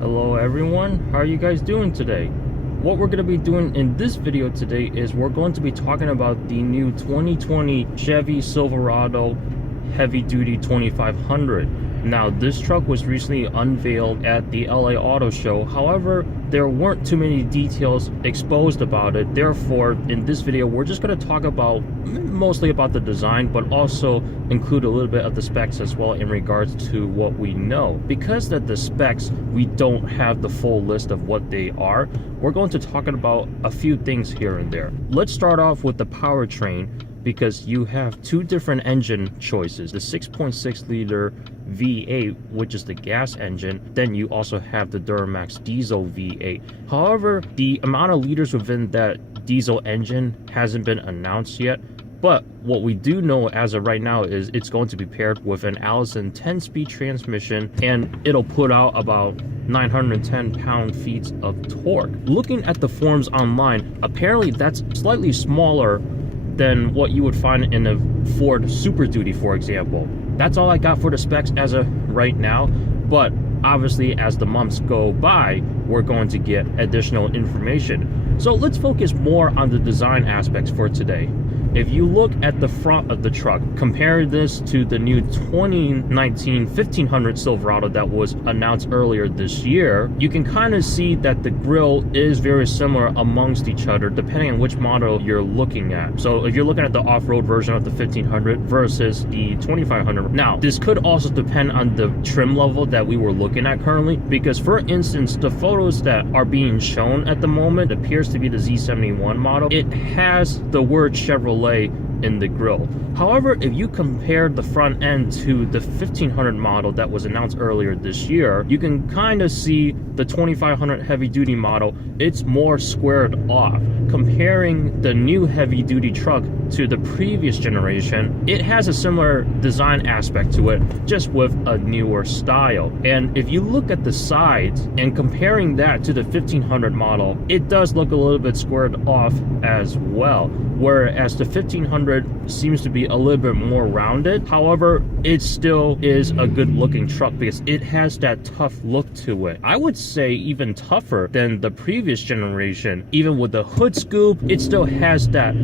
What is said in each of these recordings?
Hello everyone, how are you guys doing today? What we're going to be doing in this video today is we're going to be talking about the new 2020 Chevy Silverado Heavy Duty 2500. Now, this truck was recently unveiled at the LA Auto Show. However, there weren't too many details exposed about it. Therefore, in this video, we're just going to talk about mostly about the design, but also include a little bit of the specs as well in regards to what we know. Because that the specs, we don't have the full list of what they are, we're going to talk about a few things here and there. Let's start off with the powertrain, because you have two different engine choices: the 6.6 liter V8, which is the gas engine, then you also have the Duramax diesel V8. However, the amount of liters within that diesel engine hasn't been announced yet, but what we do know as of right now is it's going to be paired with an Allison 10-speed transmission, and it'll put out about 910 pound-feet of torque. Looking at the forms online, apparently that's slightly smaller than what you would find in a Ford Super Duty, for example. That's all I got for the specs as of right now, but obviously as the months go by, we're going to get additional information. So let's focus more on the design aspects for today. If you look at the front of the truck, compare this to the new 2019 1500 Silverado that was announced earlier this year, you can kind of see that the grille is very similar amongst each other depending on which model you're looking at. So if you're looking at the off-road version of the 1500 versus the 2500, now this could also depend on the trim level that we were looking at currently, because for instance, the photos that are being shown at the moment appears to be the Z71 model. It has the word Chevrolet in the grille. However, if you compare the front end to the 1500 model that was announced earlier this year, you can kind of see the 2500 heavy duty model, it's more squared off. Comparing the new heavy duty truck to the previous generation, it has a similar design aspect to it, just with a newer style. And if you look at the sides and comparing that to the 1500 model, it does look a little bit squared off as well, whereas the 1500 seems to be a little bit more rounded. However, it still is a good looking truck because it has that tough look to it. I would say even tougher than the previous generation. Even with the hood scoop, it still has that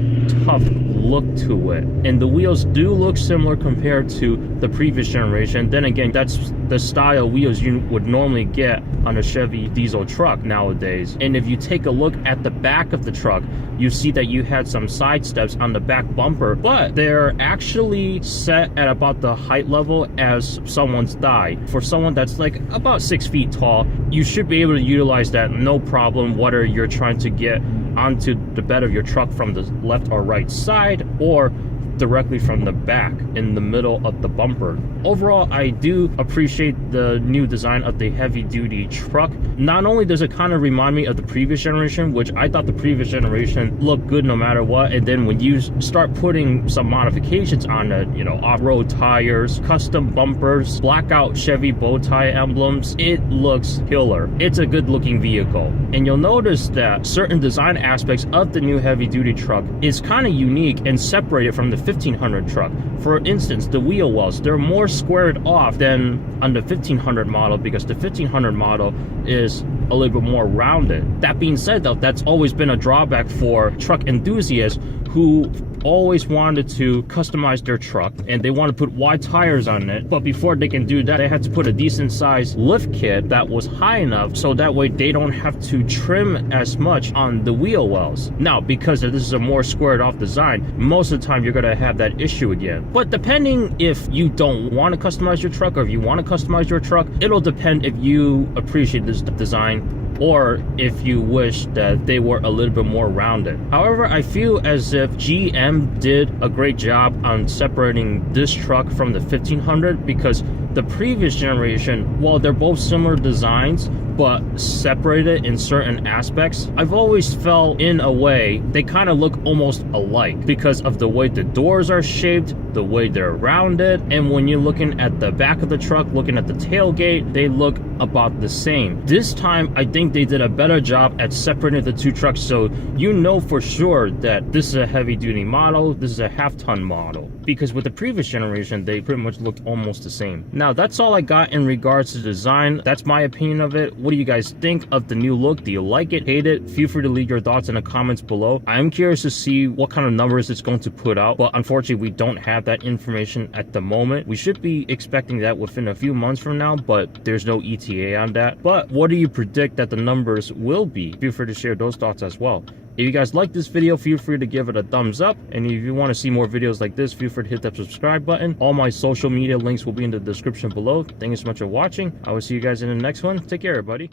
tough look to it. And the wheels do look similar compared to the previous generation. Then again, that's the style wheels you would normally get on a Chevy diesel truck nowadays. And if you take a look at the back of the truck, you see that you had some side steps on the back bumper, but they're actually set at about the height level as someone's thigh. For someone that's like about 6 feet tall, you should be able to utilize that no problem, whether you're trying to get onto the bed of your truck from the left or right side, or directly from the back in the middle of the bumper. Overall, I do appreciate the new design of the heavy duty truck. Not only does it kind of remind me of the previous generation, which I thought the previous generation looked good no matter what, and then when you start putting some modifications on it, you know, off-road tires, custom bumpers, blackout Chevy bow tie emblems, it looks killer. It's a good looking vehicle. And you'll notice that certain design aspects of the new heavy duty truck is kind of unique and separated from the 1500 truck. For instance, the wheel wells, they're more squared off than on the 1500 model, because the 1500 model is a little bit more rounded. That being said though, that's always been a drawback for truck enthusiasts who always wanted to customize their truck and they want to put wide tires on it, but before they can do that, they had to put a decent sized lift kit that was high enough so that way they don't have to trim as much on the wheel wells. Now, because this is a more squared off design, most of the time you're going to have that issue again. But depending if you don't want to customize your truck or if you want to customize your truck, it'll depend if you appreciate this design or if you wish that they were a little bit more rounded. However, I feel as if GM did a great job on separating this truck from the 1500, because the previous generation, while they're both similar designs but separated in certain aspects, I've always felt in a way they kind of look almost alike because of the way the doors are shaped, the way they're rounded, and when you're looking at the back of the truck, looking at the tailgate, they look about the same. This time, I think they did a better job at separating the two trucks, so you know for sure that this is a heavy duty model, this is a half-ton model. because with the previous generation, they pretty much looked almost the same. Now, that's all I got in regards to design. That's my opinion of it. What do you guys think of the new look? Do you like it, hate it? Feel free to leave your thoughts in the comments below. I'm curious to see what kind of numbers it's going to put out, but unfortunately, we don't have that information at the moment. We should be expecting that within a few months from now, but there's no ETA on that. But what do you predict that the numbers will be? Feel free to share those thoughts as well. If you guys like this video, feel free to give it a thumbs up. And if you want to see more videos like this, feel free to hit that subscribe button. All my social media links will be in the description below. Thank you so much for watching. I will see you guys in the next one. Take care, everybody.